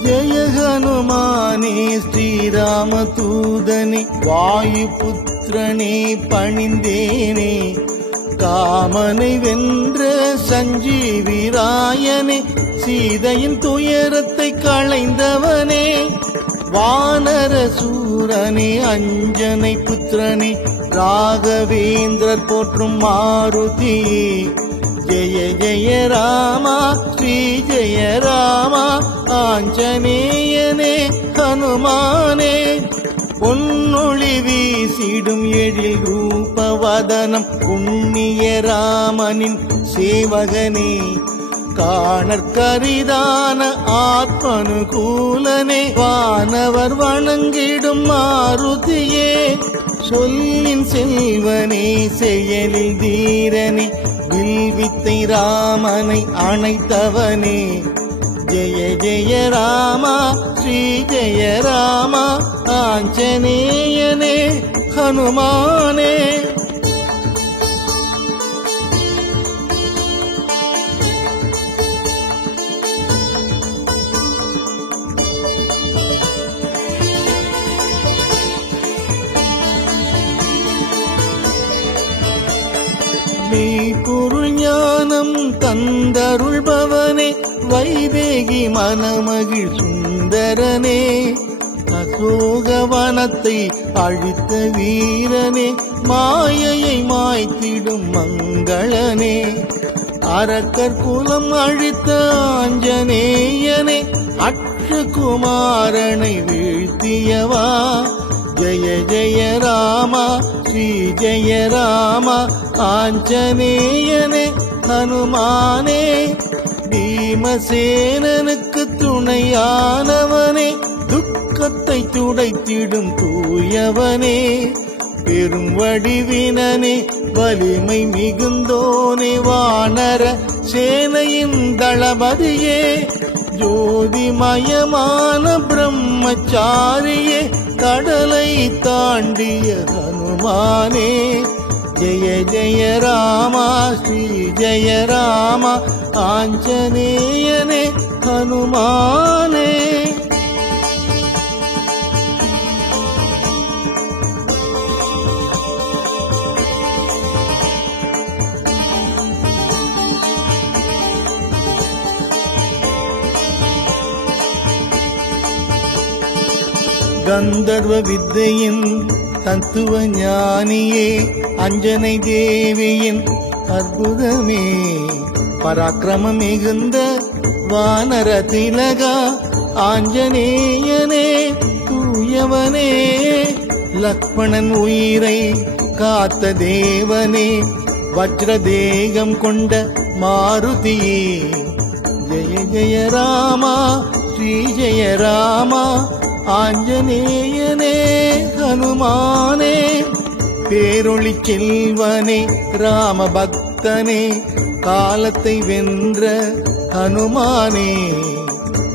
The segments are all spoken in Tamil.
ஜெய ஹனுமானே ஸ்ரீராம தூதனே வாயுபுத்திரனே பணிந்தேனே காமனை வென்ற சஞ்சீவிராயனே சீதையின் துயரத்தை களைந்தவனே வானர சூரனே அஞ்சனை புத்திரனே ராகவேந்திரர் போற்றும் மாருதியே ஜெய ஜெய ராமா ஸ்ரீ ஜெய ராமா ஆஞ்சநேயனே ஹனுமானே பொன்னொளி வீசிடும் எழில் ரூபவதனம் புண்ணிய ராமனின் சேவகனே காணற்கரிதான ஆத்மனுகூலனே வானவர் வணங்கிடும் மாருதியே சொல்லின் செல்வனே செயலில் தீரனே வில்வித்தை ராமனை அணைத்தவனே ஜெய ஜெய ராமா ஸ்ரீ ஜெய ராமா ஆஞ்சநேயனே ஹனுமானே மெய்ப்பொருள் ஞானம் தந்தருள்பவனே வைதேகி மனமகிழ் சுந்தரனே அசோகவனத்தை அழித்த வீரனே மாயையை மாய்த்திடும் மங்களனே அரக்கர் குலம் அழித்த ஆஞ்சநேயனே அக்ஷகுமாரனை வீழ்த்தியவா ஜெய ஜெய ராமா ஸ்ரீ ஜெய ராமா ஆஞ்சநேயனே ஹனுமானே பீமசேனனுக்கு துணையானவனே துக்கத்தை துடைத்திடும் தூயவனே பெரும் வடிவினனே வலிமை மிகுந்தோனே வானர சேனையின் தளபதியே ஜோதிமயமான பிரம்மச்சாரியே கடலை தாண்டிய ஹனுமானே ஜெய ஜெய ராமா ஸ்ரீ ஜெய ராமா ஆஞ்சநேயனே ஹனுமானே கந்தர்வ வித்தையின் தத்துவ ஞானியே அஞ்சனை தேவியின் அற்புதமே பராக்கிரமம் மிகுந்த வானர திலகா ஆஞ்சநேயனே தூயவனே லக்ஷ்மணன் உயிரை காத்த தேவனே வஜ்ரதேகம் கொண்ட மாருதியே ஜெய ஜெய ராமா ஸ்ரீ ஜெய ராமா ஆஞ்சநேயனே ஹனுமானே பேரொளி செல்வனே ராம பக்தனே காலத்தை வென்ற ஹனுமானே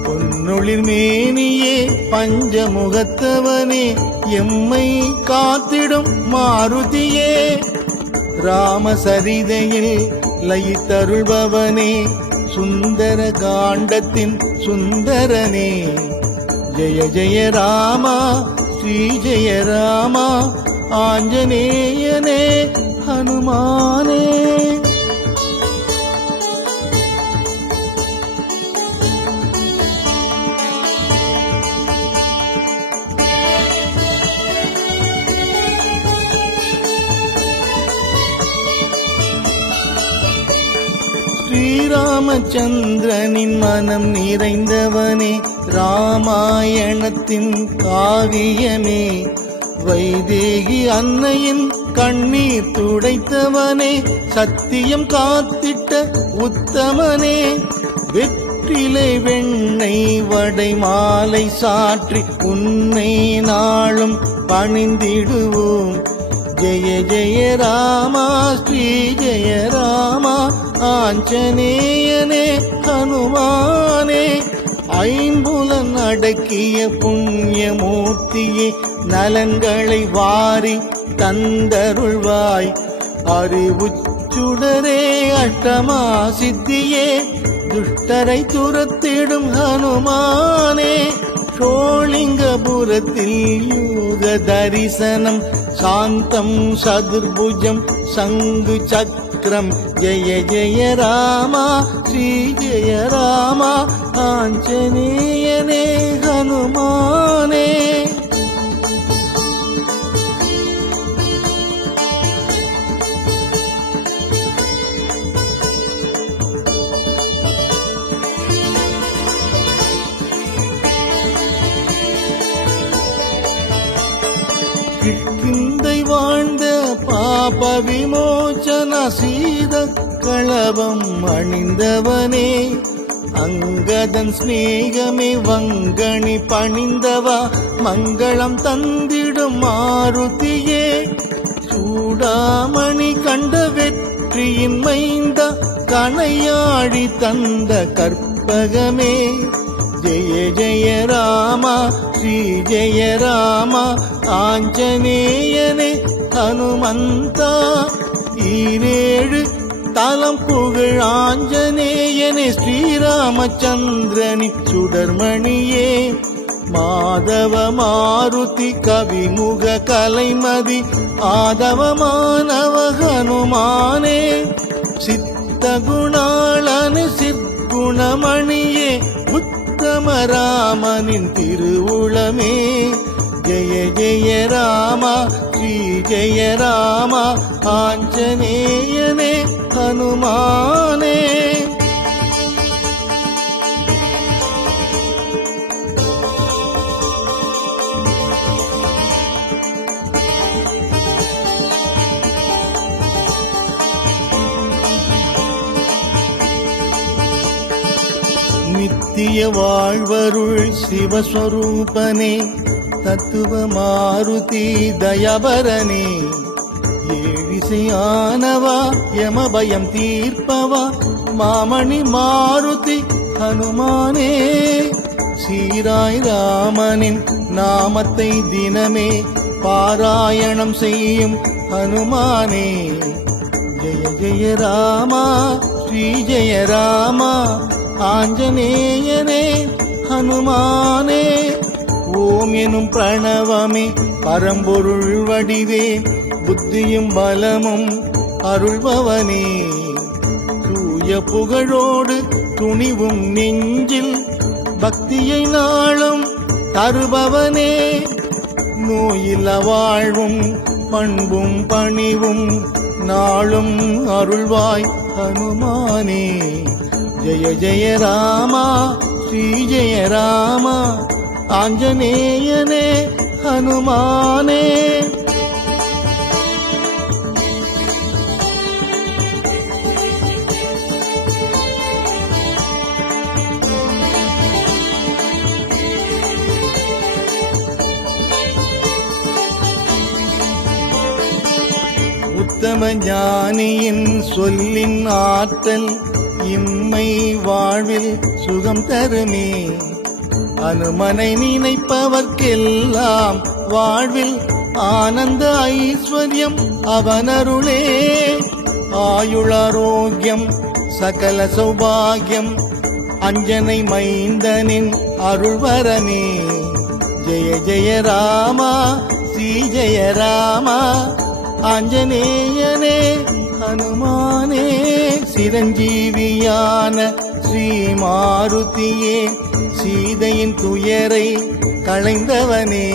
பொன்னொளிர் மேனியே பஞ்சமுகத்தவனே எம்மை காத்திடும் மாருதியே ராமசரிதையில் லயித்தருள்பவனே சுந்தர காண்டத்தின் சுந்தரனே ஜெய ஜெய ராமா ஸ்ரீ ஜெய ராமா ஆஞ்சநேயனே ஹனுமானே ஸ்ரீராமச்சந்திரனின் மனம் நிறைந்தவனே ராமாயணத்தின் காவியமே வைதேகி அன்னையின் கண்ணீர் துடைத்தவனே சத்தியம் காத்திட்ட உத்தமனே வெற்றிலை வெண்ணெய் வடை மாலை சாற்றி உன்னை நாளும் பணிந்திடுவோம் ஜெய ஜெய ராமா ஸ்ரீ ஜெய ராமா ஆஞ்சநேயனே ஹனுமானே ஐம்புலன் அடக்கிய புண்ணியமூர்த்தியே நலன்களை வாரி தந்தருள்வாய் அறிவுச்சுடரே அஷ்டமா சித்தியே துஷ்டரை துரத்திடும் ஹனுமானே ஷோலிங்கபுரத்தில் யோக தரிசனம் சாந்தம் சதுர்புஜம் சங்கு சக்கரம் ஜெய ஜெய ராமா ஸ்ரீ ஜெய ராமா ஆஞ்சநேயனே ஹனுமானே. கிஷ்கிந்தை வாழ்ந்த பாப விமோச்சன சீத களபம் அணிந்தவனே அங்கதன் ஸ்நேகமே வங்கணி பணிந்தவா மங்களம் தந்திடும் மாருதியே சூடாமணி கண்ட வெற்றியின் மைந்த கணையாடி தந்த கற்பகமே ஜெய ஜெய ராமா ஸ்ரீ ஜெய ராமா ஆஞ்சநேயனே ஹனுமந்தா ஈரேழு தலம் புகழ் ஆஞ்சநேயனே ஸ்ரீராமச்சந்திரனி சுடர்மணியே மாதவ மாருதி கவிமுக கலைமதி ஆதவமானவ ஹனுமானே சித்த குணாளனு சிற்குணமணியே உத்தம ராமனின் திருவுளமே ஜெய ஜெய ராமா ஸ்ரீ ஜெய ராமா ஆஞ்சநேயனே ஹனுமானே. நித்திய வாழ்வருள் சிவஸ்வரூபனே தத்துவ மாருதி தயபரனே ஏழிசையானவா யமபயம் தீர்ப்பவா மாமணி மாருதி ஹனுமானே சீராய் ராமனின் நாமத்தை தினமே பாராயணம் செய்யும் ஹனுமானே ஜெய ஜெய ராமா ஸ்ரீ ஜெய ராமா ஆஞ்சநேயனே ஹனுமானே ஓம் எனும் பிரணவமே பரம்பொருள் வடிவே புத்தியும் பலமும் அருள்பவனே தூய புகழோடு துணிவும் நெஞ்சில் பக்தியை நாளும் தருபவனே நோயில்ல வாழ்வும் பண்பும் பணிவும் நாளும் அருள்வாய் ஹனுமானே ஜெய ஜெய ராமா ஸ்ரீ ஜெய ராமா ஆஞ்சநேயனே ஹனுமானே. உத்தம ஞானியின் சொல்லின் ஆற்றல் இம்மை வாழ்வில் சுகம் தருமே அனுமனை நினைப்பவர்க்கெல்லாம் வாழ்வில் ஆனந்த ஐஸ்வர்யம் அவனருளே ஆயுளாரோக்கியம் சகல சௌபாகியம் அஞ்சனை மைந்தனின் அருள்வரமே ஜெய ஜெய ராமா ஸ்ரீ ஜெய ராமா ஆஞ்சநேயனே ஹனுமானே சிரஞ்சீவியான ஸ்ரீ மாருதியே சீதையின் துயரை களைந்தவனே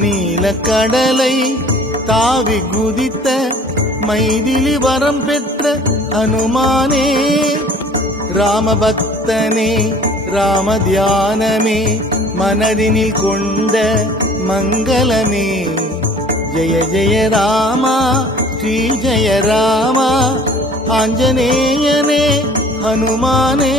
நீலக்கடலை தாவி குதித்த மைதிலி வரம் பெற்ற ஹனுமானே ராமபக்தனே ராம தியானமே மனதினில் கொண்ட மங்களமே ஜெய ஜெய ராமா ஸ்ரீ ஜெய ராமா ஆஞ்சநேயனே ஹனுமானே.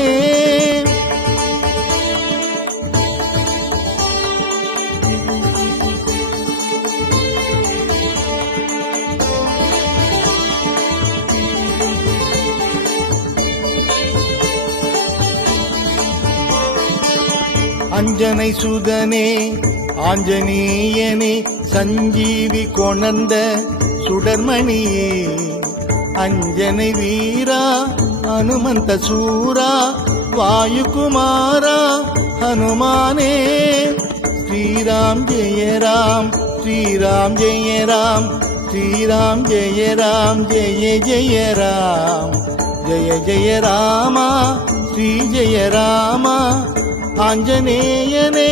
அஞ்சனை சுதனே ஆஞ்சநேயனே சஞ்சீவி கொணர்ந்த சுடர்மணியே அஞ்சனை வீரா ಹನುಮಂತ ಸೂರ ವಾಯುಕುಮಾರ ಹನುಮಾನೇ ಶ್ರೀರಾಮ್ ಜಯ ರಾಮ್ ಶ್ರೀರಾಮ್ ಜಯ ರಾಮ್ ಶ್ರೀರಾಮ್ ಜಯ ರಾಮ್ ಜಯ ಜಯ ರಾಮ್ ಜಯ ಜಯ ರಾಮ ಶ್ರೀ ಜಯ ರಾಮ ಆಂಜನೇಯನೇ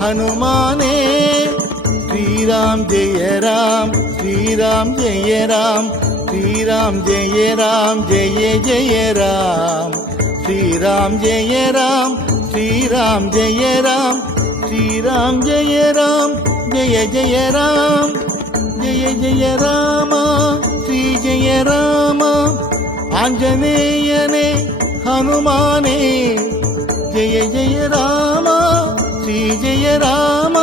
ಹನುಮಾನೇ ಶ್ರೀರಾಮ್ ಜಯ ರಾಮ್ ಶ್ರೀರಾಮ್ ಜಯ ರಾಮ್ ಶ್ರೀರಾಮ್ ಜಯ ರಾಮ್ ಜಯ ಜಯ ರಾಮ್ ಶ್ರೀರಾಮ್ ಜಯ ರಾಮ್ ಶ್ರೀರಾಮ್ ಜಯ ರಾಮ್ ಶ್ರೀರಾಮ್ ಜಯ ರಾಮ್ ಜಯ ಜಯ ರಾಮ್ ಜಯ ಜಯ ರಾಮ ಶ್ರೀ ಜಯ ರಾಮ ಆಂಜನೇಯನೇ ಹನುಮಾನೇ ಜಯ ಜಯ ರಾಮ ಶ್ರೀ ಜಯ ರಾಮ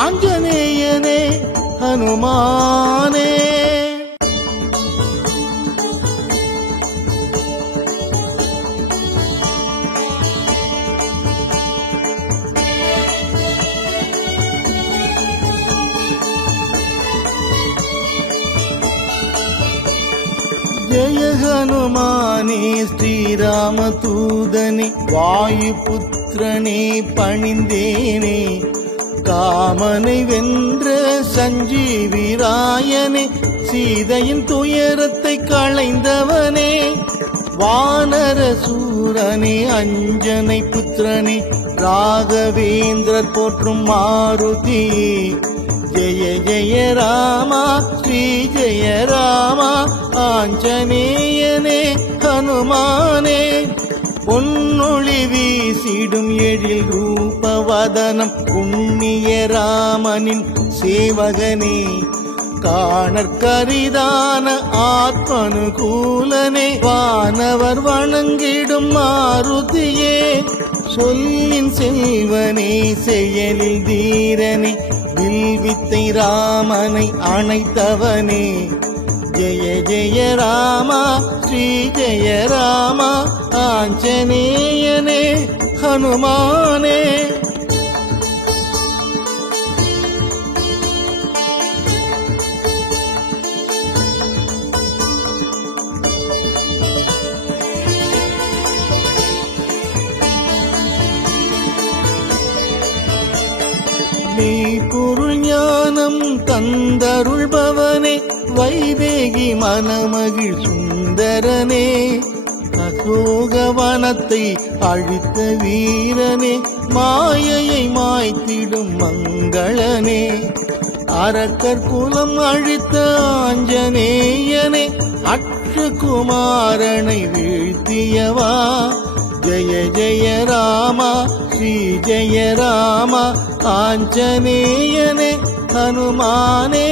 ಆಂಜನೇಯನೇ ಹನುಮಾನೇ ಜಯ ಹನುಮಾನೇ ಶ್ರೀರಾಮ தூதனே வாயுபுத்திரனே பணிந்தேனே காமனை வென்ற சஞ்சீவிராயனே சீதையின் துயரத்தை களைந்தவனே வானர சூரனே அஞ்சனை புத்திரனே ராகவேந்திரர் போற்றும் மாருதி ஜெய ஜெய ராமா ஸ்ரீ ஜெய ராமா ஆஞ்சநேயனே ஹனுமானே பொன்னொளி வீசிடும் எழில் ரூபவதனம் புண்ணிய ராமனின் சேவகனே காணற்கரிதான ஆத்மனுகூலனே வானவர் வணங்கிடும் மாருதியே சொல்லின் செல்வனே செயலில் தீரனே வில்வித்தை ராமனை அணைத்தவனே ஜெய ஜெய ராமா ஸ்ரீ ஜெய ராமா ஆஞ்சநேயனே ஹனுமானே மெய்ப்பொருள் ஞானம் தந்தருள்பவனே வைதேகி மனமகிழ் சுந்தரனே அசோகவனத்தை அழித்த வீரனே மாயையை மாய்த்திடும் மங்களனே அரக்கர் குலம் அழித்த ஆஞ்சநேயனே அக்ஷகுமாரனை வீழ்த்தியவா ஜெய ஜெய ராமா ஸ்ரீ ஜெய ராமா ஆஞ்சநேயனே ஹனுமானே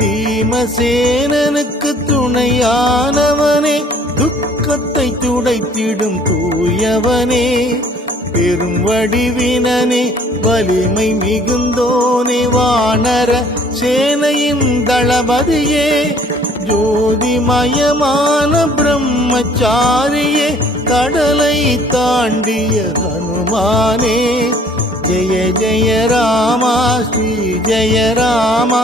பீமசேனனுக்கு துணையானவனே துக்கத்தை துடைத்திடும் தூயவனே பெரும் வடிவினனே வலிமை மிகுந்தோனே வானர சேனையின் தளபதியே ஜோதிமயமான பிரம்மச்சாரியே கடலை தாண்டிய ஹனுமானே ஜெய ஜெய ராமா ஸ்ரீ ஜெய ராமா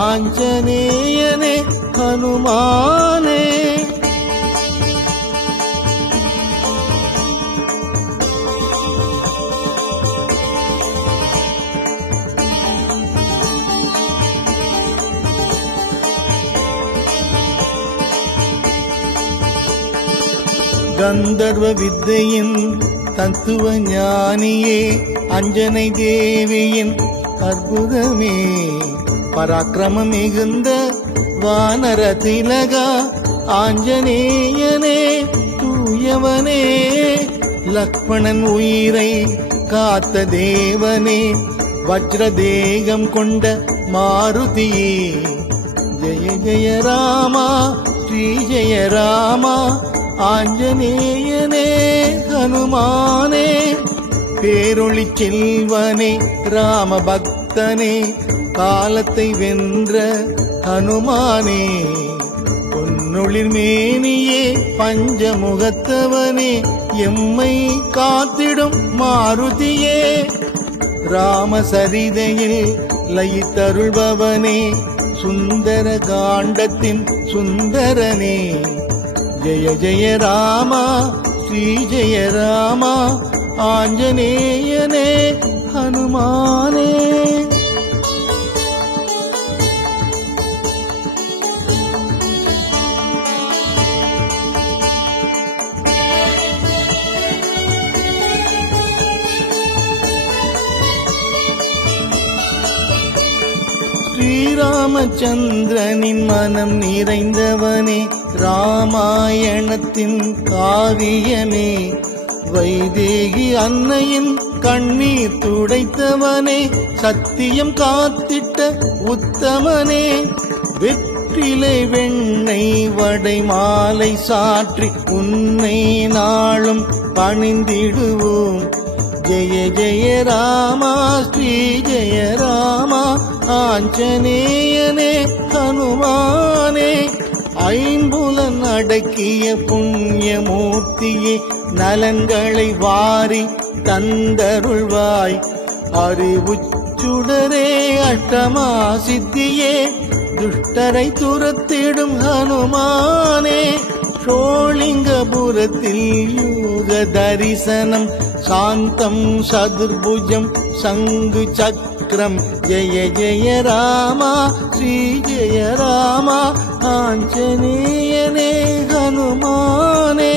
ஆஞ்சநேயனே ஹனுமானே கந்தர்வ வித்தையின் தத்துவ ஞானியே அஞ்சனை தேவியின் அற்புதமே பராக்கிரமம் மிகுந்த வானர திலகா ஆஞ்சநேயனே தூயவனே லக்ஷ்மணன் உயிரை காத்த தேவனே வஜ்ரதேகம் கொண்ட மாருதியே ஜெய ஜெய ராமா ஸ்ரீ ஜெய ராமா ஆஞ்சநேயனே ஹனுமானே பேரொளி செல்வனே ராம பக்தனே காலத்தை வென்ற ஹனுமானே பொன்னொளிர் மேனியே பஞ்சமுகத்தவனே எம்மை காத்திடும் மாருதியே ராமசரிதையில் லயித்தருள்பவனே சுந்தர காண்டத்தின் சுந்தரனே ஜெய ஜெய ராமா ஸ்ரீ ஜெய ராமா ஆஞ்சநேயனே ஹனுமானே. ஸ்ரீராமச்சந்திரனின் மனம் நிறைந்தவனே, ராமாயணத்தின் காவியமே, வைதேகி அன்னையின் கண்ணீர் துடைத்தவனே, சத்தியம் காத்திட்ட உத்தமனே, வெற்றிலை வெண்ணெய் வடை மாலை சாற்றி உன்னை நாளும் பணிந்திடுவோம். ஜெய ஜெய ராமா ஸ்ரீ ஜெய ராமா ஆஞ்சநேயனே ஹனுமானே. ஐம்புலன் அடக்கிய புண்ணியமூர்த்தியே, நலன்களை வாரி தந்தருள்வாய். அறிவுச்சுடரே அஷ்டமா சித்தியே, துஷ்டரை துரத்திடும் ஹனுமானே. ஷோலிங்கபுரத்தில் யோக தரிசனம், சாந்தம் சதுர்புஜம் சங்கு சக்கரம். ஜெய ஜெய ராமா ஸ்ரீ ஜெய ராமா ஆஞ்சநேயனே ஹனுமானே.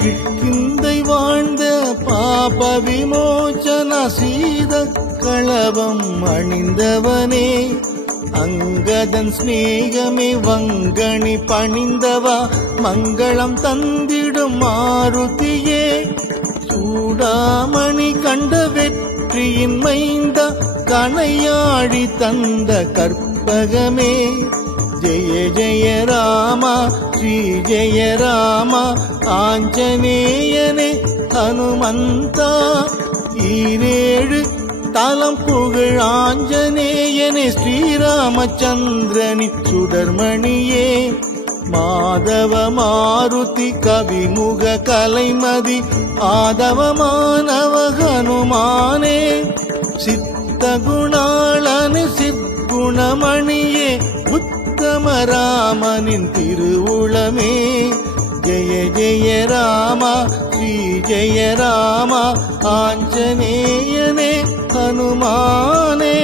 கிஷ்கிந்தை வாழ்ந்த பாப விமோச்சன சீத களவம் அணிந்தவனே, அங்கதன் ஸ்நேகமே வங்கணி பணிந்தவா, மங்களம் தந்திடும் மாருதியே. சூடாமணி கண்ட வெற்றியின் மைந்த, கணையாடி தந்த கற்பகமே. ஜெய ஜெய ராமா ஸ்ரீ ஜெய ராமா ஆஞ்சநேயனே ஹனுமந்தா. ஈரேழு தலம் புகழ் ஆஞ்சநேயனே, ஸ்ரீராமச்சந்திரனி சுடர்மணியே. மாதவ மாருதி கவிமுக கலைமதி, ஆதவமானவ ஹனுமானே. சித்த குணாளனு சிற்குணமணியே, உத்தம ராமனின் திருவுளமே. ஜெய ஜெய ராமா ஸ்ரீ ஜெய ராமா ஆஞ்சநேயனே ஹனுமானே.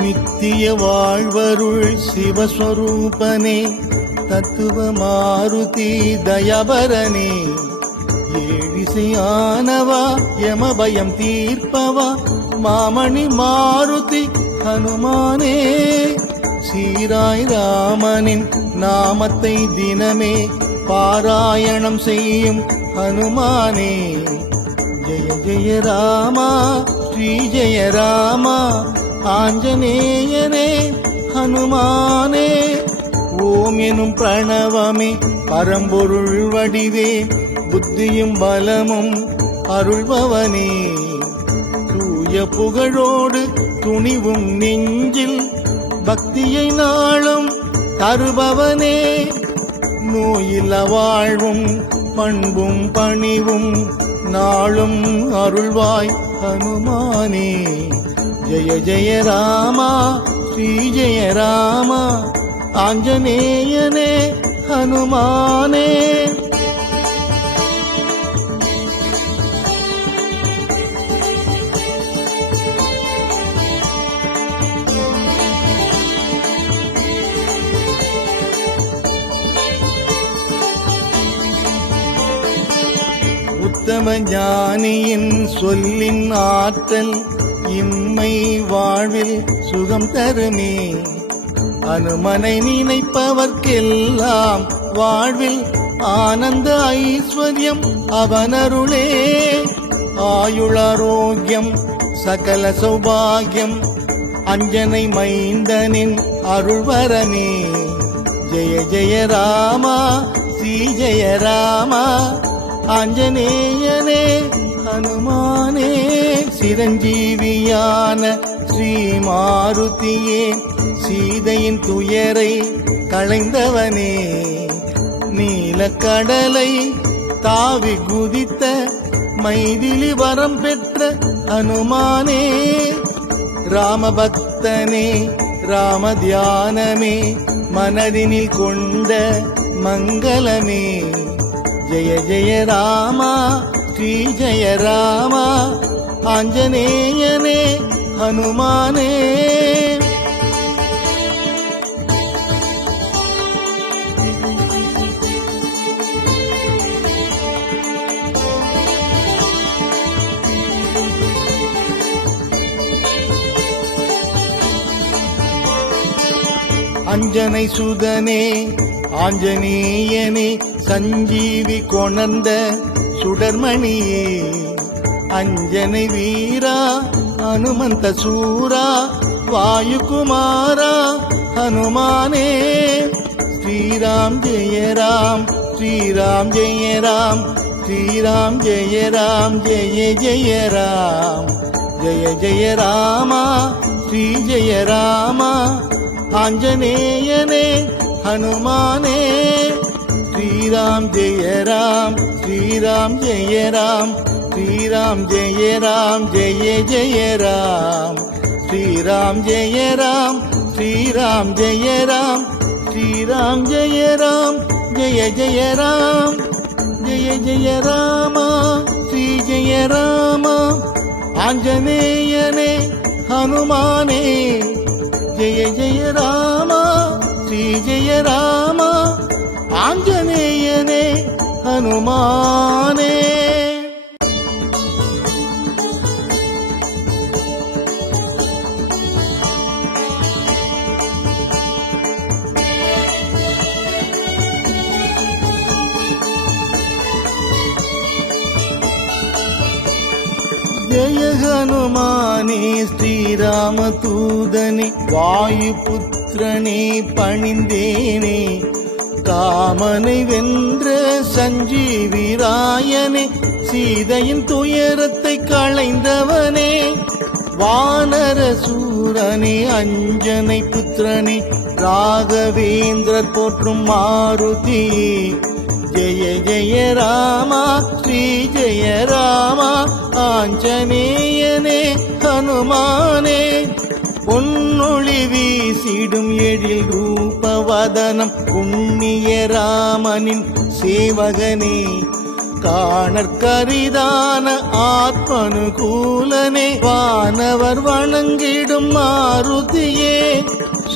நித்திய வாழ்வருள் சிவஸ்வரூபனே, தத்துவ மாருதி தயபரனே. ஏழிசையானவா யமபயம் தீர்ப்பவா, மாமணி மாருதி ஹனுமானே. சீராய் ராமனின் நாமத்தை தினமே பாராயணம் செய்யும் ஹனுமானே. ஜெய ஜெய ராமா ஸ்ரீ ஜெய ராமா ஆஞ்சநேயனே ஹனுமானே. ஓம் எனும் பிரணவமே பரம்பொருள் வடிவே, புத்தியும் பலமும் அருள்பவனே. தூய புகழோடு துணிவும் நெஞ்சில், பக்தியை நாளும் தருபவனே. நோயில்ல வாழ்வும் பண்பும் பணிவும் நாளும் அருள்வாய் ஹனுமானே. ஜெய ஜெய ராமா ஸ்ரீ ஜெய ராமா ஆஞ்சநேயனே ஹனுமானே. உத்தம ஞானியின் சொல்லின் ஆற்றல், இம்மை வாழ்வில் சுகம் தருமே. அனுமனை நினைப்பவர்க்கெல்லாம் வாழ்வில் ஆனந்த ஐஸ்வர்யம் அவனருளே. ஆயுளாரோக்கியம் சகல சௌபாகியம், அஞ்சனை மைந்தனின் அருள்வரமே. ஜெய ஜெய ராமா ஸ்ரீ ஜெய ராமா. ஆஞ்சநேயனே ஹனுமானே சிரஞ்சீவியான ஸ்ரீ மாருதியே சீதையின் துயரை களைந்தவனே. நீலக்கடலை தாவி குதித்த மைதிலி வரம் பெற்ற ஹனுமானே. ராமபக்தனே ராம தியானமே மனதினில் கொண்ட மங்களமே. ஜெய ஜெய ராமா ஸ்ரீ ஜெய ராமா. ஆஞ்சநேயனே ஹனுமானே. அஞ்சனை சுதனே ஆஞ்சநேயனே சஞ்சீவி கொணர்ந்த சுடர்மணியே. அஞ்சனை வீரா ஹனுமந்த சூரா வாயுகுமாரா ஹனுமானே. ஸ்ரீராம் ஜெய ராம் ஸ்ரீராம் ஜெய ராம் ஸ்ரீராம் ஜெய ராம் ஜெய ஜெய ராம். ஜெய ஜெய ராமா ஸ்ரீ ஜெய ராமா. ஆஞ்சநேயனே ஹனுமானே. ஸ்ரீராம் ஜெய ராம் ஸ்ரீராம் ஜெய ராம் ஸ்ரீராம் ஜெய ராம் ஜெய ஜெய ராம். ஸ்ரீராம் ஜெய ராம் ஸ்ரீராம் ஜெய ராம் ஸ்ரீராம் ஜெய ராம் ஜெய ஜெய ராம். ஜெய ஜெய ராமா ஸ்ரீ ஜெய ராமா. ஆஞ்சநேயனே ஹனுமானே. ஜெய ஜெய ராமா ஸ்ரீ ஜெய ராமா. ஆஞ்சநேயனே ஹனுமானே. ஜெய ஹனுமானே ஸ்ரீராம தூதனே வாயுபுத்திரனே பணிந்தேனே. காமனை வென்ற சஞ்சீவிராயனே சீதையின் துயரத்தை களைந்தவனே. வானர சூரனே அஞ்சனை புத்திரனே ராகவேந்திரர் போற்றும் மாருதியே. ஜெய ஜெய ராமா ஸ்ரீ ஜெய ராமா. ஆஞ்சநேயனே ஹனுமானே. பொன்னொளி வீசிடும் எழில் ரூபவதனம் புண்ணிய ராமனின் சேவகனே. காணற்கரிதான ஆத்மனுகூலனே வானவர் வணங்கிடும் மாருதியே.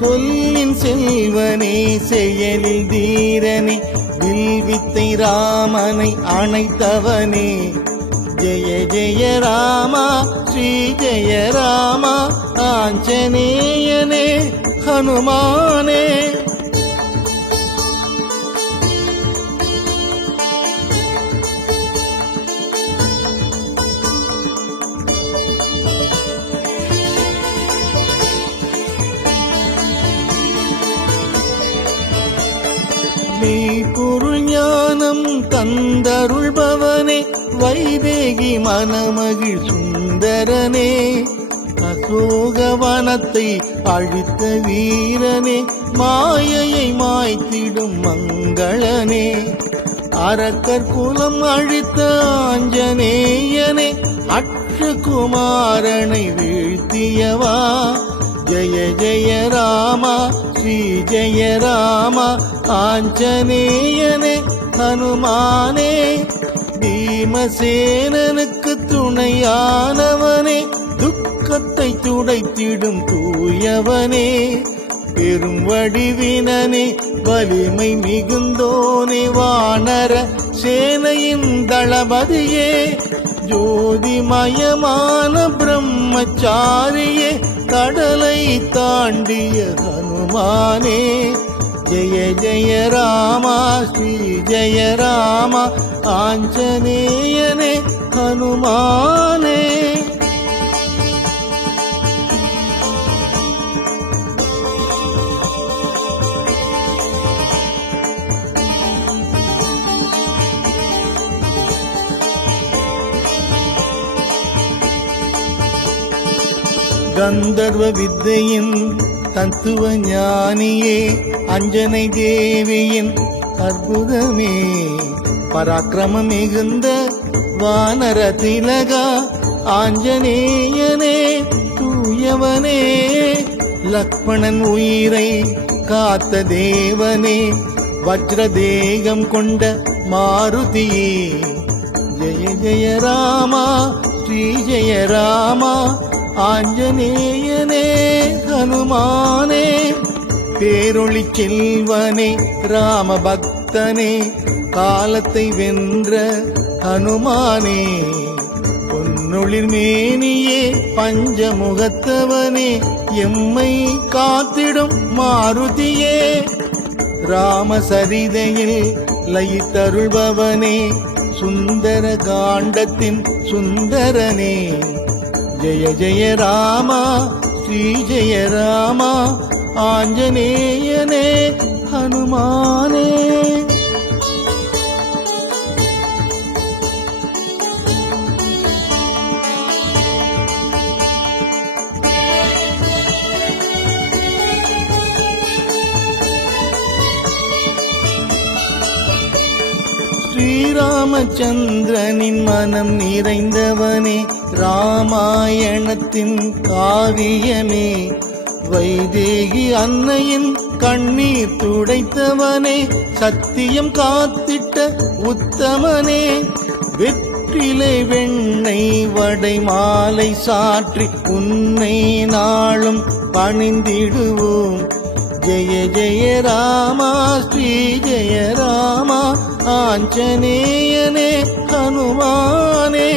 சொல்லின் செல்வனே செயலில் தீரனே வில்வித்தை ராமனை அணைத்தவனே. ஜெய ஜெய ராமா ஸ்ரீ ஜெய ராமா. ஆஞ்சநேயனே ஹனுமானே. மெய்ப்பொருள் ஞானம் தந்தருள்பவனே வைதேகி மனமகிழ் சுந்தரனே. அசோகவனத்தை அழித்த வீரனே மாயையை மாய்த்திடும் மங்களனே. அரக்கர் குலம் அழித்த ஆஞ்சநேயனே அக்ஷகுமாரனை வீழ்த்தியவா. ஜெய ஜெய ராமா ஸ்ரீ ஜெய ராமா. ஆஞ்சநேயனே ஹனுமானே. பீமசேனனுக்கு துணையானவனே துக்கத்தை துடைத்திடும் தூயவனே. பெரும் வடிவினனே வலிமை மிகுந்தோனே வானர சேனையின் தளபதியே. ஜோதிமயமான பிரம்மச்சாரியே கடலை தாண்டிய ஹனுமானே. ஜெய ஜெய ராமா ஸ்ரீ ஜெய ராமா. ஆஞ்சநேயனே ஹனுமானே. கந்தர்வ வித்தையின் தத்துவ ஞானியே, அஞ்சனை தேவியின் அற்புதமே, பராக்கிரமம் மிகுந்த வானர திலகா, ஆஞ்சநேயனே தூயவனே, லக்ஷ்மணன் உயிரை காத்த தேவனே, வஜ்ரதேகம் கொண்ட மாருதியே, ஜெய ஜெய ராமா ஸ்ரீ ஜெய ராமா, ஆஞ்சநேயனே ஹனுமானே, பேரொளி செல்வனே ராம பக்தனே, காலத்தை வென்ற ஹனுமானே, பொன்னொளிர் மேனியே பஞ்சமுகத்தவனே, எம்மை காத்திடும் மாருதியே, ராமசரிதையில் லயித்தருள்பவனே, சுந்தர காண்டத்தின் சுந்தரனே, ஜெய ஜெய ராமா ஸ்ரீ ஜெய ராமா, ஆஞ்சநேயனே ஹனுமானே. ஸ்ரீராமச்சந்திரனின் மனம் நிறைந்தவனே, ராமாயணத்தின் காவியமே, வைதேகி அன்னையின் கண்ணீர் துடைத்தவனே, சத்தியம் காத்திட்ட உத்தமனே, வெற்றிலை வெண்ணெய் வடை மாலை சாற்றி உன்னை நாளும் பணிந்திடுவோம், ஜெய ஜெய ராமா ஸ்ரீ ஜெய ராமா, ஆஞ்சநேயனே ஹனுமானே,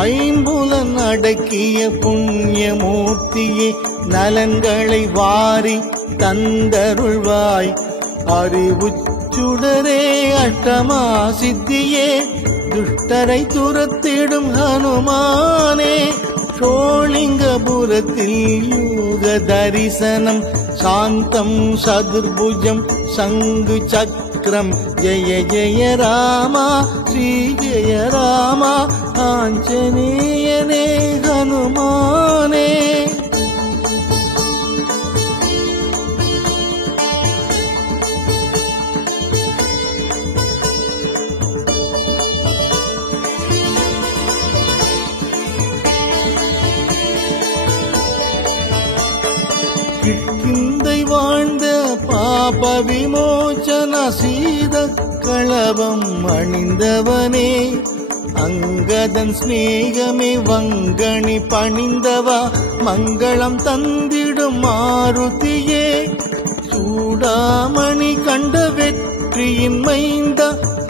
ஐம்புலன் அடக்கிய புண்ணியமூர்த்தியே, நலன்களை வாரி தந்தருள்வாய், அறிவுச்சுடரே அஷ்டமா சித்தியே, துஷ்டரை துரத்திடும் ஹனுமானே, சோளிங்கபுரத்தில் யோக தரிசனம், சாந்தம் சதுர்புஜம் சங்கு சக்கரம், ஜெய ஜெய ராமா ஸ்ரீ ஜெய ராமா, ஆஞ்சநேயனே ஹனுமானே. கிஷ்கிந்தை வாழ்ந்த பாப விமோச்சன சீத களபம் அணிந்தவனே, அங்கதன் ஸ்நேகமே வங்கணி பணிந்தவா, மங்களம் தந்திடும் மாருதியே, சூடாமணி கண்ட வெற்றியின் மைந்த,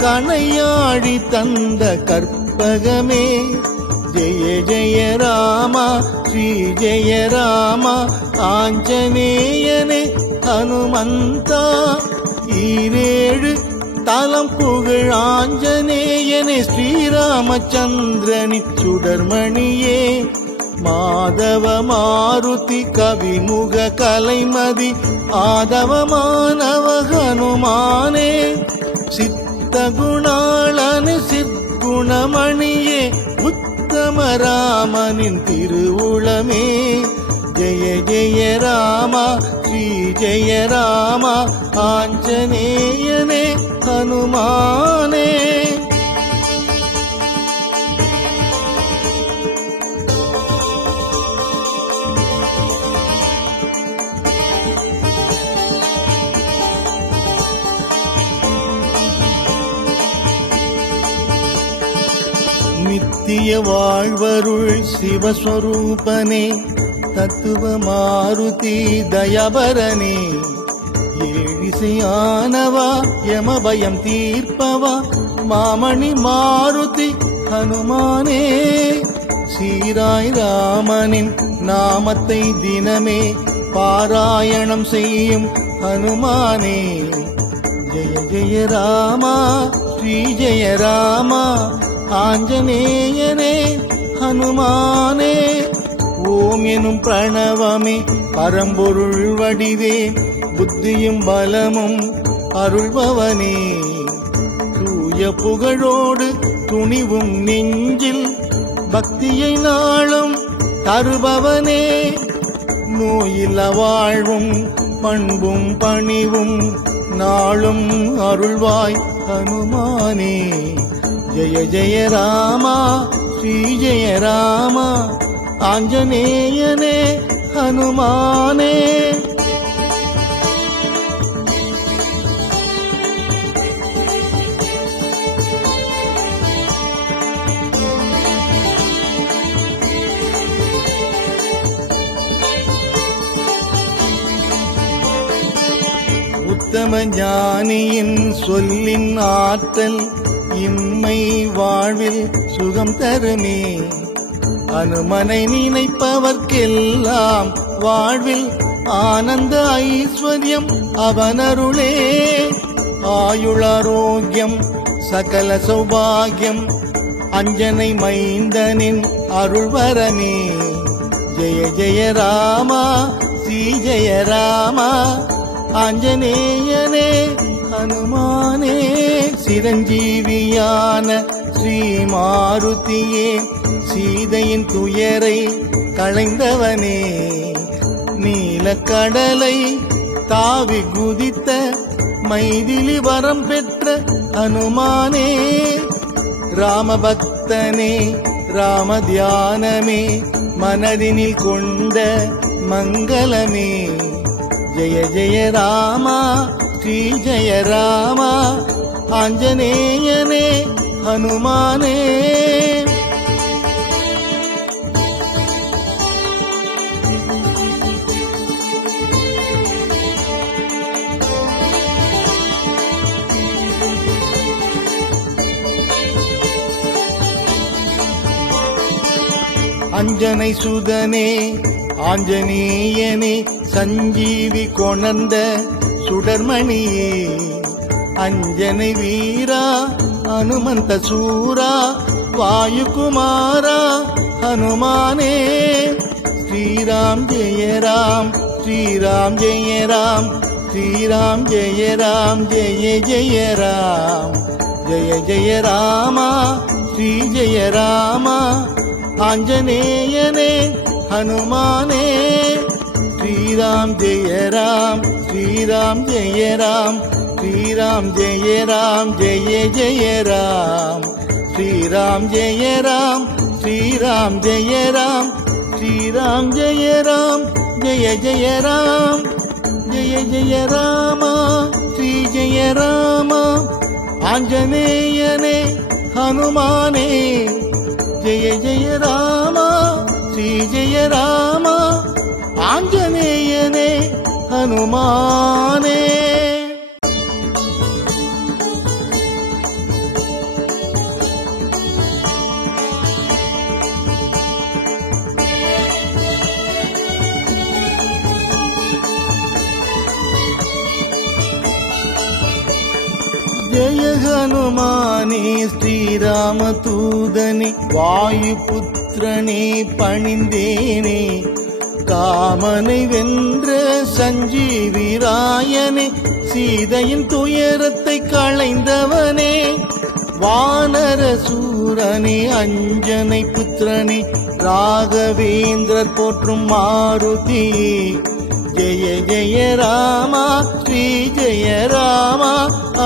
கணையாடி தந்த கற்பகமே, ஜெய ஜெய ராமா ஸ்ரீ ஜெய ராமா, ஆஞ்சநேயனே ஹனுமந்தா, ஈரேழு தலம் புகழ் ஆஞ்சநேயனே, ஸ்ரீராமச்சந்திரனி சுடர்மணியே, மாதவ மாருதி கவிமுக கலைமதி, ஆதவமானவ ஹனுமானே, சித்த குணாளனு சிற்குணமணியே, உத்தம ராமனின் திருவுளமே, ஜெய ஜெய ராமா ஸ்ரீ ஜெய ராமா, ஆஞ்சநேயனே ஹனுமானே. நித்திய வாழ்வருள் சிவஸ்வரூபனே, தத்துவ மாருதி தயபரனே, ஏழிசையானவா யமபயம் தீர்ப்பவா, மாமணி மாருதி ஹனுமானே, சீராய் ராமனின் நாமத்தை தினமே பாராயணம் செய்யும் ஹனுமானே, ஜெய ஜெய ராமா ஸ்ரீ ஜெய ராமா, ஆஞ்சநேயனே ஹனுமானே, ஓம் எனும் பிரணவமே பரம்பொருள் வடிவே, புத்தியும் பலமும் அருள்பவனே, தூய புகழோடு துணிவும் நெஞ்சில் பக்தியை நாளும் தருபவனே, நோயில்ல வாழ்வும் பண்பும் பணிவும் நாளும் அருள்வாய் ஹனுமானே. ஜெய ஜெய ராமா ஸ்ரீ ஜெய ராமா ஆஞ்சநேயனே ஹனுமானே. உத்தம ஞானியின் சொல்லின் ஆற்றல் இம்மை வாழ்வில் சுகம் தருமே. அனுமனை நினைப்பவர்க்கெல்லாம் வாழ்வில் ஆனந்த ஐஸ்வர்யம் அவனருளே. ஆயுளாரோக்கியம் சகல சௌபாகியம் அஞ்சனை மைந்தனின் அருள்வரமே. ஜெய ஜெய ராமா ஸ்ரீ ஜெய ராமா ஆஞ்சநேயனே ஹனுமானே. சிரஞ்சீவியான ஸ்ரீ மாருதியே சீதையின் துயரை களைந்தவனே. நீலக்கடலை தாவி குதித்த மைதிலி வரம் பெற்ற ஹனுமானே. ராமபக்தனே ராம தியானமே மனதினில் கொண்ட மங்களமே. ஜெய ஜெய ராமா ஸ்ரீ ஜெய ராமா ஆஞ்சநேயனே ஹனுமானே. அஞ்சனை சுதனே ஆஞ்சநேயனே சஞ்சீவி கொணர்ந்த சுடர்மணியே. அஞ்சனை வீரா ஹனுமந்த சூரா வாயுகுமாரா ஹனுமானே. ஸ்ரீராம் ஜெய ராம் ஸ்ரீராம் ஜெய ராம் ஸ்ரீராம் ஜெய ராம் ஜெய ஜெய ராம். ஜெய ஜெய ராமா ஸ்ரீ ஜெய ராமா ஆஞ்சநேயனே ஹனுமானே. ஸ்ரீராம் ஜெய ராம் ஸ்ரீராம் ஜெய ராம் ஸ்ரீராம் ஜெய ராம் ஜெய ஜெய ராம். ஸ்ரீராம் ஜெய ராம் ஸ்ரீராம் ஜெய ராம் ஸ்ரீராம் ஜெய ராம் ஜெய ஜெய ராம். ஜெய ஜெய ராமா ஸ்ரீ ஜெய ராமா ஆஞ்சநேயனே ஹனுமானே. ஜெய ஜெய ராமா ஸ்ரீ ஜெய ராமா ஆஞ்சநேயனே ஹனுமானே. ஜெய ஹனுமானே ஸ்ரீராம தூதனே வாயுபுத்திரனே பணிந்தேனே. காமனை வென்ற சஞ்சீவிராயனே சீதையின் துயரத்தை களைந்தவனே. வானர சூரனே அஞ்சனை புத்திரனே ராகவேந்திரர் போற்றும் மாருதியே. ஜெய ஜெய ராமா ஸ்ரீ ஜெய ராமா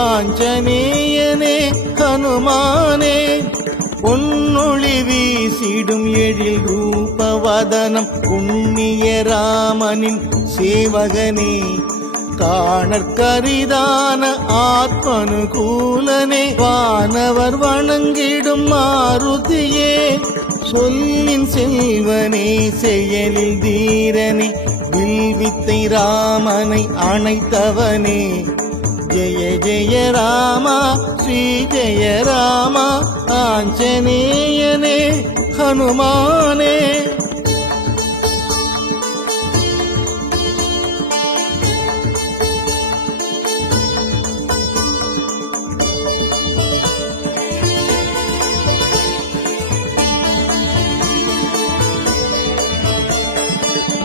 ஆஞ்சநேயனே ஹனுமானே. பொன்னொளி வீசிடும் எழில் ரூபவதனம் புண்ணிய ராமனின் சேவகனே. காணற்கரிதான ஆத்மனுகூலனே வானவர் வணங்கிடும் மாருதியே. சொல்லின் செல்வனே செயலில் தீரனே வில்வித்தை ராமனை அணைத்தவனே. ஜெய ஜெய ராமா ஸ்ரீ ஜெய ராமா ஆஞ்சநேயனே ஹனுமானே.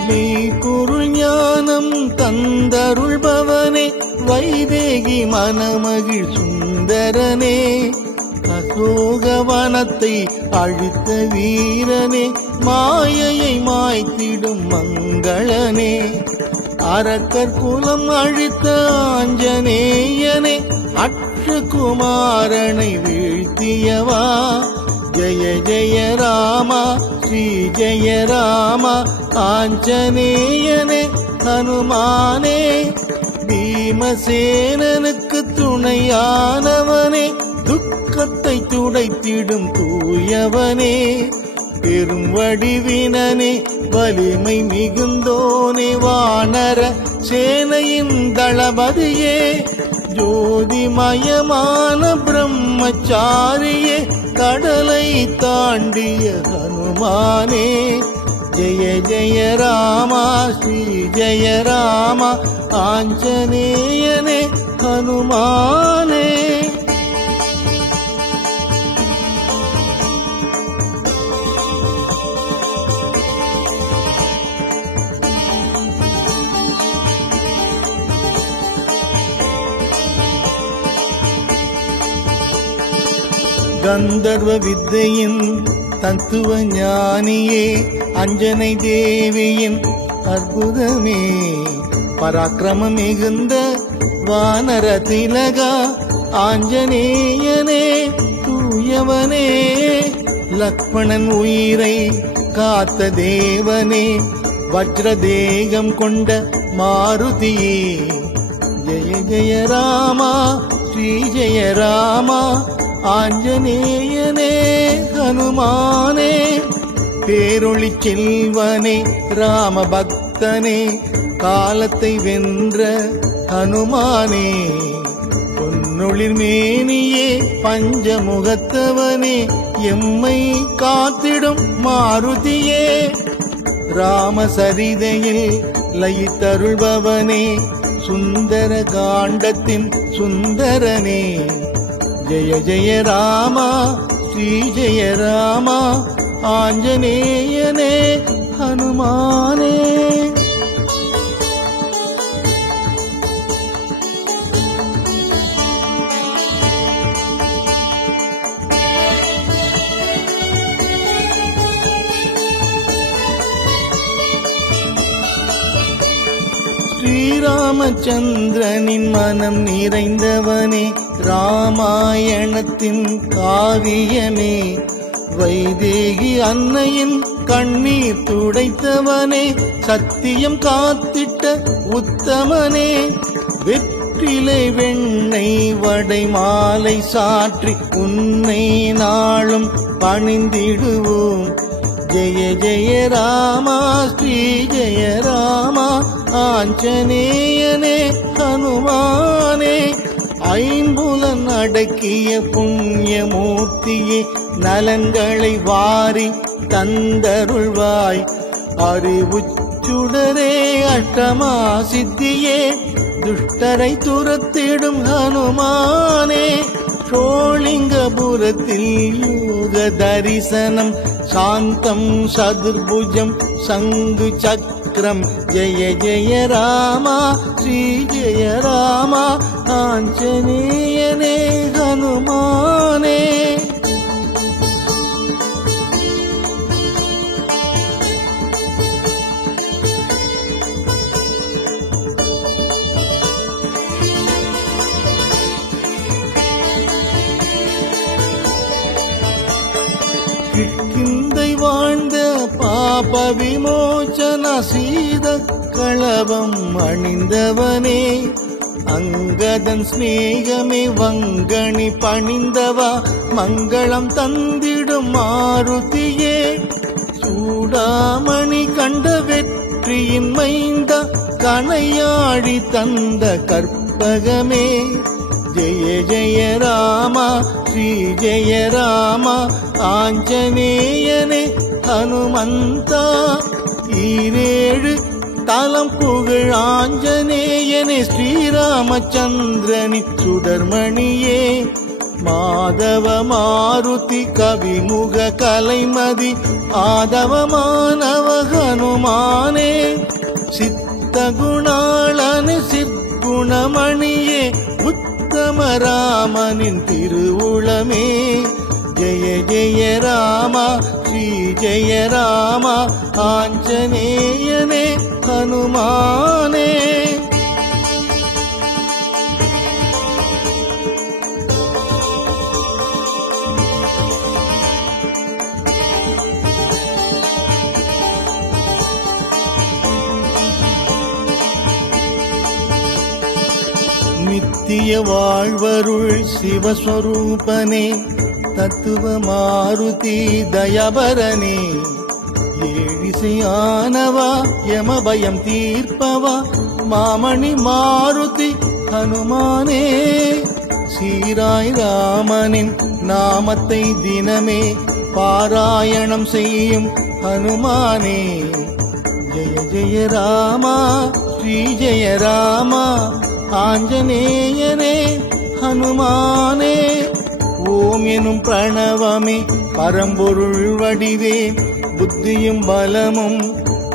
மெய்ப்பொருள் ஞானம் தந்தருள்பவனே வைதேகி மனமகிழ் சுந்தரனே. சோகவனத்தை அழித்த வீரனே, மாயையை மாய்த்திடும் மங்களனே, அரக்கர் குலம் அழித்த ஆஞ்சநேயனே, அக்ஷகுமாரனை வீழ்த்தியவா, ஜெய ஜெய ராமா ஸ்ரீ ஜெய ராமா ஆஞ்சநேயனே ஹனுமானே, பீமசேனனுக்கு துணையானவனே, துக்கத்தை துடைத்திடும் தூயவனே, பெரும் வடிவினனே வலிமை மிகுந்தோனே, வானர சேனையின் தளபதியே, ஜோதிமயமான பிரம்மச்சாரியே, கடலை தாண்டிய ஹனுமானே, ஜெய ஜெய ராமா ஸ்ரீ ஜெய ராமா ஆஞ்சநேயனே ஹனுமானே. கந்தர்வ வித்தையின் தத்துவ ஞானியே, அஞ்சனை தேவியின் அற்புதமே, பராக்கிரமம் மிகுந்த வானர திலகா ஆஞ்சநேயனே தூயவனே, லக்ஷ்மணன் உயிரை காத்த தேவனே, வஜ்ரதேகம் கொண்ட மாருதியே, ஜெய ஜெய ராமா ஸ்ரீ ஜெய ராமா ஆஞ்சநேயனே ஹனுமானே, பேரொளி செல்வனே ராம பக்தனே, காலத்தை வென்ற ஹனுமானே, பொன்னொளிர் மேனியே பஞ்சமுகத்தவனே, எம்மை காத்திடும் மாருதியே, ராமசரிதையில் லயித்தருள்பவனே, சுந்தர காண்டத்தின் சுந்தரனே, ஜெய ஜெய ராமா ஸ்ரீ ஜெய ராமா ஆஞ்சநேயனே ஹனுமானே. ஸ்ரீராமச்சந்திரனின் மனம் நிறைந்தவனே, ராமாயணத்தின் காவியமே, வைதேகி அன்னையின் கண்ணீர் துடைத்தவனே, சத்தியம் காத்திட்ட உத்தமனே, வெற்றிலை வெண்ணெய் வடை மாலை சாற்றி உன்னை நாளும் பணிந்திடுவோம், ஜெய ஜெய ராமா ஸ்ரீ ஜெய ராமா ஆஞ்சநேயனே ஹனுமானே, ஐம்புலன் அடக்கிய புண்ணியமூர்த்தியே, நலன்களை வாரி தந்தருள்வாய், அறிவுச்சுடரே அஷ்டமா சித்தியே, துஷ்டரை துரத்திடும் ஹனுமானே, ஷோலிங்கபுரத்தில் யோக தரிசனம், சாந்தம் சதுர்புஜம் சங்கு சக்கரம், ஜெய ஜெய ராமா ஸ்ரீ ஜெய ராமா ஆஞ்சநேயனே ஹனுமானே. கிஷ்கிந்தை வாழ்ந்த பாப விமோச்சன சீத களவம் அணிந்தவனே, அங்கதன் ஸ்நேகமே வங்கணி பணிந்தவா, மங்களம் தந்திடும் மாருதியே, சூடாமணி கண்ட வெற்றியின் மைந்த, கனையாடி தந்த கற்பகமே, ஜெய ஜெய ராமா ஸ்ரீ ஜெய ராமா ஆஞ்சநேயனே ஹனுமந்தா, ஈரேழு தலம் புகழ் ஆஞ்சநேயனே, ஸ்ரீராமச்சந்திரனி சுடர்மணியே, மாதவ மாருதி கவிமுக கலைமதி, ஆதவமானவ ஹனுமானே, சித்த குணாளனு சிற்குணமணியே, உத்தம ராமனின் திருவுளமே, జయ జయ రామ శ్రీ జయ రామ ఆంజనేయనే హనుమానే நித்திய வாழ்வருள் சிவஸ்வரூபனே தத்துவ மாருதி தயபரனே ஏழிசையானவா யமபயம் தீர்ப்பவா மாமணி மாருதி ஹனுமானே சீராய் ராமனின் நாமத்தை தினமே பாராயணம் செய்யும் ஹனுமானே ஜெய ஜெய ராமா ஸ்ரீ ஜெய ராமா ஆஞ்சநேயனே ஹனுமானே ஓம் எனும் பிரணவமே பரம்பொருள் வடிவே புத்தியும் பலமும்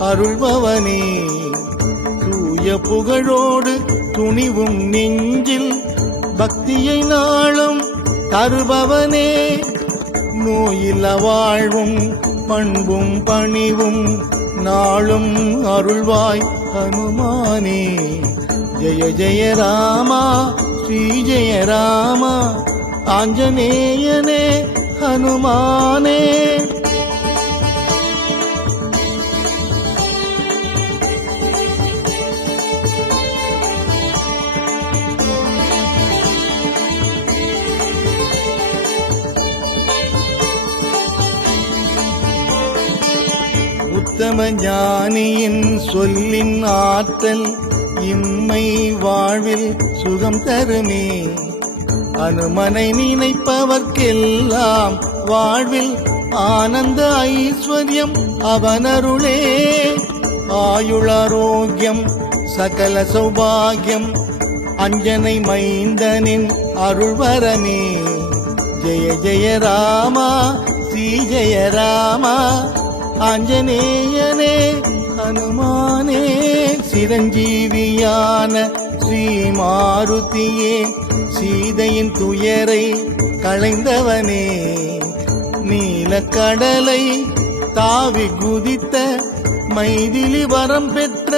அருள்பவனே தூய புகழோடு துணிவும் நெஞ்சில் பக்தியை நாளும் தருபவனே நோயில்ல வாழ்வும் பண்பும் பணிவும் நாளும் அருள்வாய் ஹனுமானே ஜெய ஜெய ராமா ஸ்ரீ ஜெய ராமா ஆஞ்சநேயனே ஹனுமானே உத்தம ஞானியின் சொல்லின் ஆற்றல் இம்மை வாழ்வில் சுகம் தருமே அனுமனை நினைப்பவர்க்கெல்லாம் வாழ்வில் ஆனந்த ஐஸ்வர்யம் அவனருளே ஆயுளாரோக்கியம் சகல சௌபாகியம் அஞ்சனை மைந்தனின் அருள்வரமே ஜெய ஜெய ராமா ஸ்ரீ ஜெய ராமா ஆஞ்சநேயனே ஹனுமானே சிரஞ்சீவியான ஸ்ரீ மாருதியே சீதையின் துயரை களைந்தவனே நீலக்கடலை தாவி குதித்த மைதிலி வரம் பெற்ற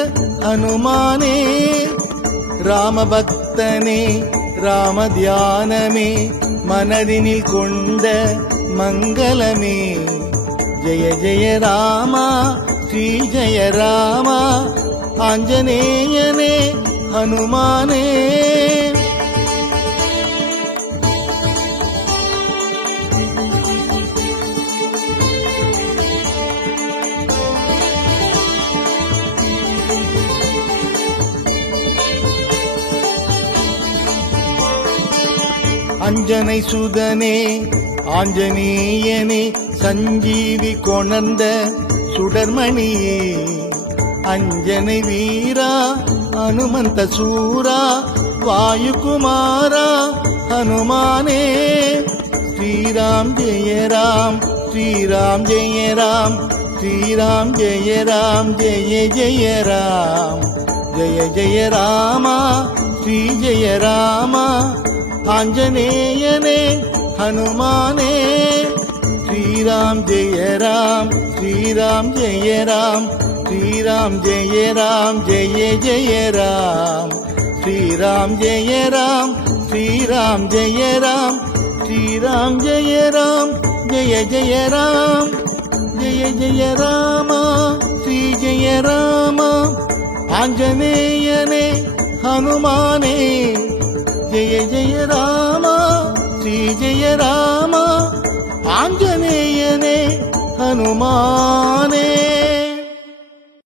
ஹனுமானே ராமபக்தனே ராம தியானமே மனதினில் கொண்ட மங்களமே ஜெய ஜெய ராமா ஸ்ரீ ஜெய ராமா ஆஞ்சநேயனே ஹனுமானே அஞ்சனை சுதனே ஆஞ்சநேயனே சஞ்சீவி கொணர்ந்த சுடர்மணியே அஞ்சனை வீரா ஹனுமந்த சூரா வாயுகுமாரா ஹனுமானே ஸ்ரீராம் ஜெய ராம் ஸ்ரீராம் ஜெய ராம் ஸ்ரீராம் ஜெய ராம் ஜெய ஜெய ராம் ஜெய ஜெய ராமா ஸ்ரீ ஜெய ராமா ஆஞ்சநேயனே ஹனுமானே ஸ்ரீராம் ஜெய ராம் ஸ்ரீராம் ஜெய ராம் ஸ்ரீராம் ஜெய ராம் ஜெய ஜெய ராம் ஸ்ரீராம் ஜெய ராம் ஸ்ரீராம் ஜெய ராம் ஸ்ரீராம் ஜெய ராம் ஜெய ஜெய ராம் ஜெய ஜெய ராமா ஸ்ரீ ஜெய ராமா ஆஞ்சநேயனே ஹனுமானே ஜெய ஜெய ராமா ஸ்ரீ ஜெய ராமா ஆஞ்சநேயனே ஹனுமானே